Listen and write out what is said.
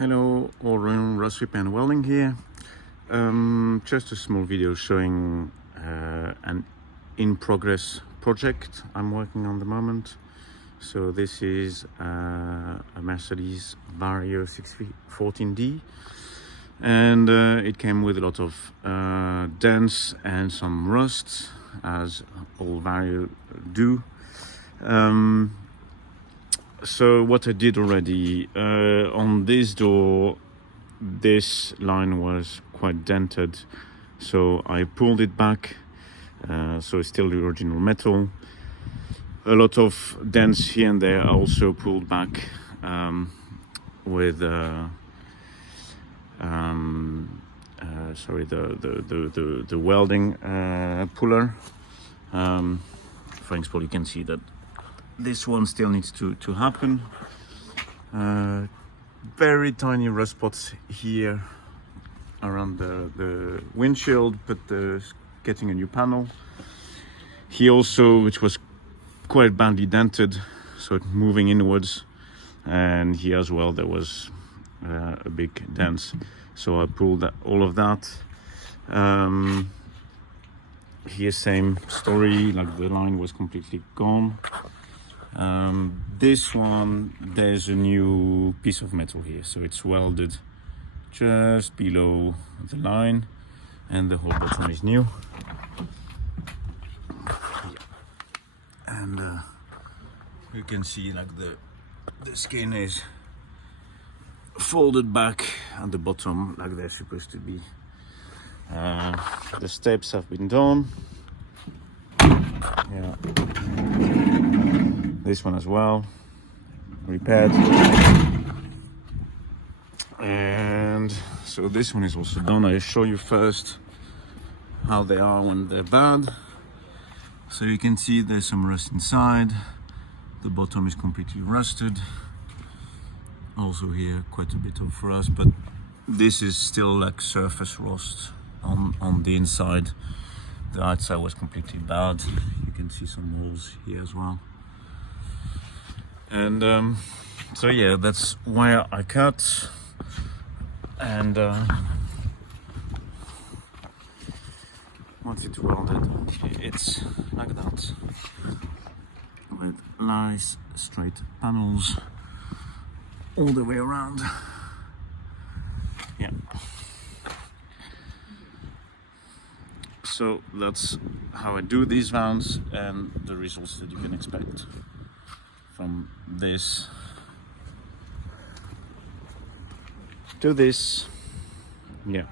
Hello, all-round rust repair and welding here. Just a small video showing an in-progress project I'm working on the moment. So this is a Mercedes Vario 614D, and it came with a lot of dents and some rust, as all Vario do. So what I did already on this door, this line was quite dented, so I pulled it back, so it's still the original metal. A lot of dents here and there are also pulled back with the welding puller. For example, you can see that this one still needs to happen. Very tiny rust spots here around the windshield, but getting a new panel. Here also, which was quite badly dented, so moving inwards, and here as well there was a big dent, so I pulled all of that. Here same story, like the line was completely gone. This one, there's a new piece of metal here, so it's welded just below the line, and the whole bottom is new. And you can see like the skin is folded back at the bottom like they're supposed to be. The steps have been done. Yeah. This one as well, repaired. And so this one is also done. I'll show you first how they are when they're bad. So you can see there's some rust inside. The bottom is completely rusted. Also here quite a bit of rust, but this is still like surface rust on the inside. The outside was completely bad. You can see some holes here as well. And so yeah, that's why I cut. And once it's welded, it's like that, with nice straight panels all the way around. Yeah. So that's how I do these vans, and the results that you can expect from this to this. Yeah.